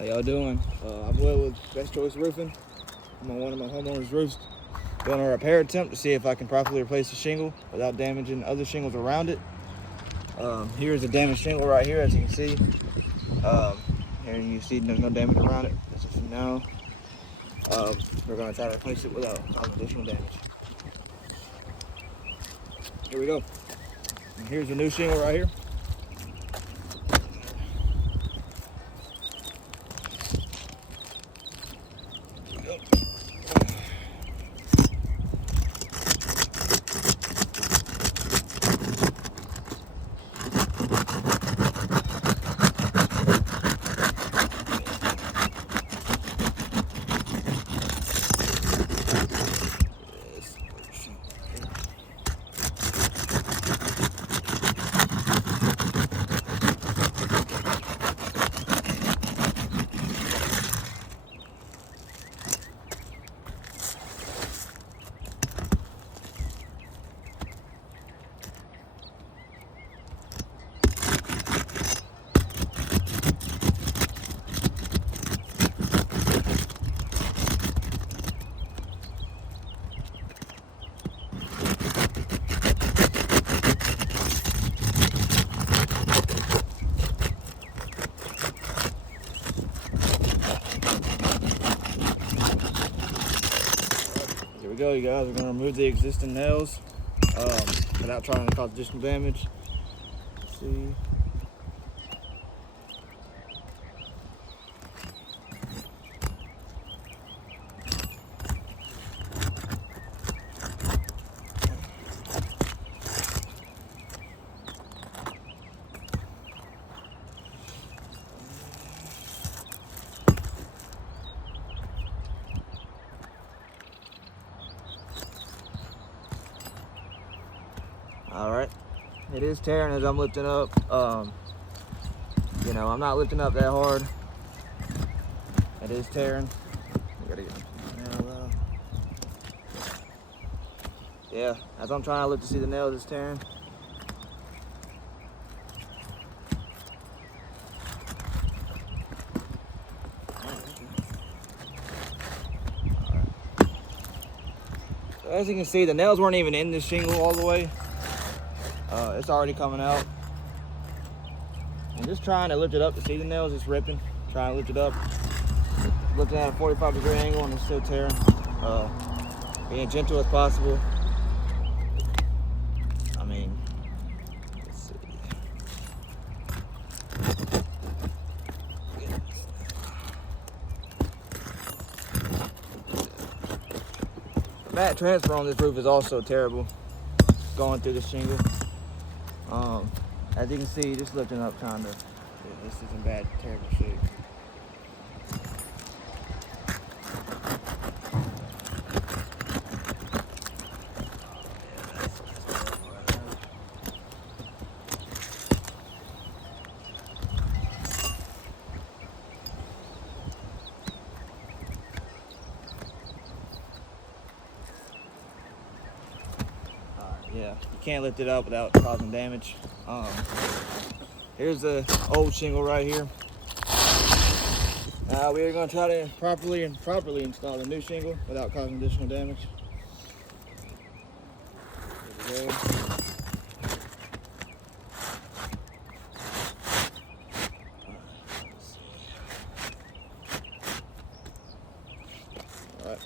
How y'all doing? I'm Will with Best Choice Roofing. I'm on one of my homeowners' roofs doing a repair attempt to see if I can properly replace the shingle without damaging other shingles around it. Here's a damaged shingle right here, as you can see. Here you can see there's no damage around it. As of now, we're going to try to replace it without causing additional damage. Here we go. And here's the new shingle right here. Here we go. Here we go, you guys. We're going to remove the existing nails without trying to cause additional damage. Let's see. All right, it is tearing as I'm lifting up. You know, I'm not lifting up that hard. It is tearing. We gotta get the nail out. Yeah, as I'm trying to lift to see the nails, it's tearing. So as you can see, the nails weren't even in the shingle all the way. It's already coming out. I'm just trying to lift it up to see the nails. It's ripping. Trying to lift it up. Lifting at a 45-degree angle and it's still tearing. Being gentle as possible. I mean, let's see. The mat transfer on this roof is also terrible. Going through the shingle. As you can see, just lifting up kind of, this is in bad, terrible shape. Yeah, you can't lift it up without causing damage. Here's the old shingle right here. Now we're going to try to properly install the new shingle without causing additional damage. There we go. All right.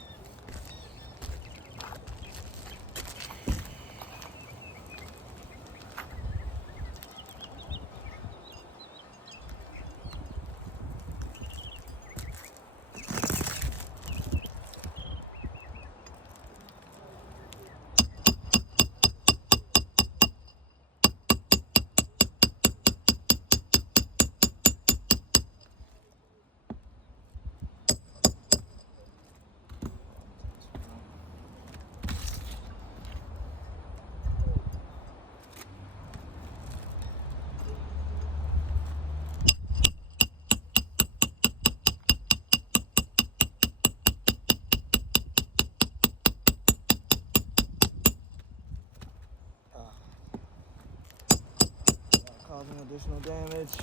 Causing additional damage. See.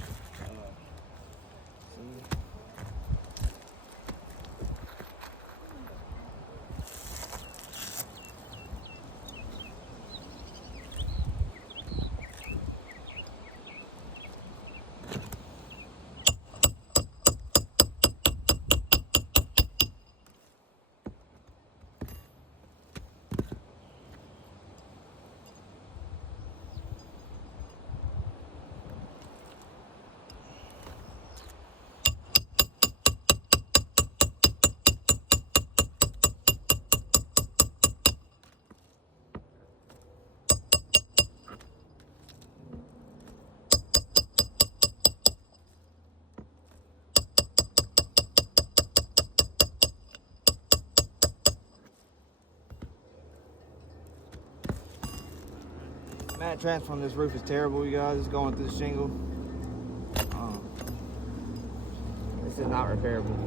Mat transfer on this roof is terrible, you guys. It's going through the shingle. This is not repairable.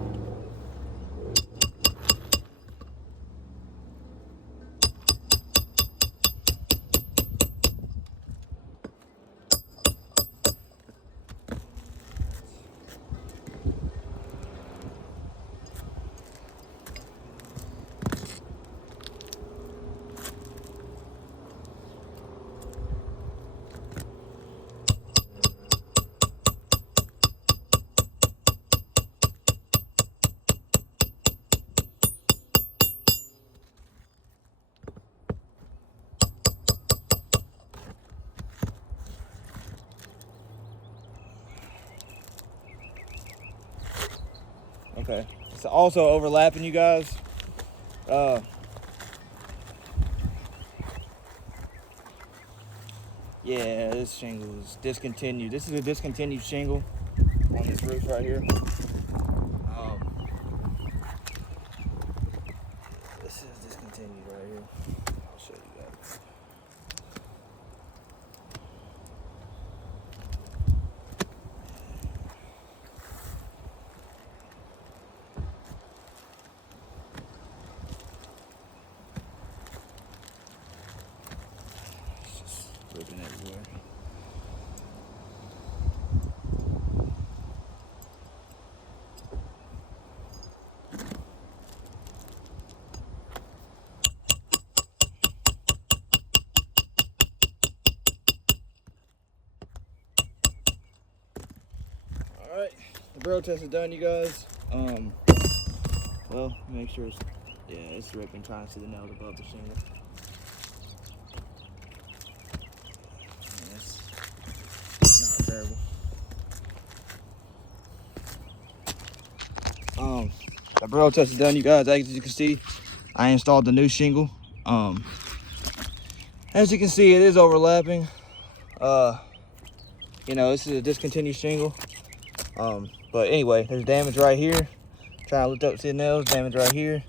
Okay, it's also overlapping, you guys. Yeah, this shingle is discontinued. This is a discontinued shingle on this roof right here. This is discontinued right here. I'll show you guys. It's just ripping everywhere. Alright, the barrel test is done, you guys. Well, make sure it's, yeah, it's ripping, trying to see the nails above the shingle. It's not terrible. The barrel test is done, you guys. As you can see, I installed the new shingle. As you can see, it is overlapping. You know, this is a discontinued shingle. But anyway, there's damage right here. Trying to lift up, see the nails, damage right here.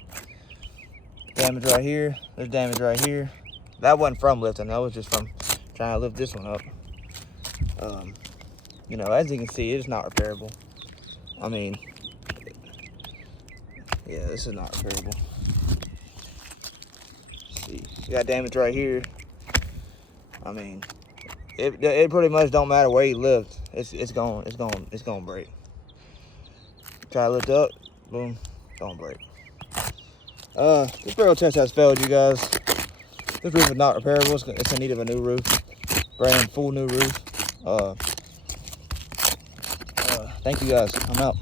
Damage right here, there's damage right here. That wasn't from lifting, that was just from trying to lift this one up. You know, as you can see, it's not repairable. I mean, yeah, this is not repairable. See, you got damage right here. I mean, it pretty much don't matter where you lift. It's gonna break. Try to lift up, boom, don't break. This barrel test has failed, you guys. This roof is not repairable. It's in need of a new roof, brand full new roof. Thank you guys. I'm out.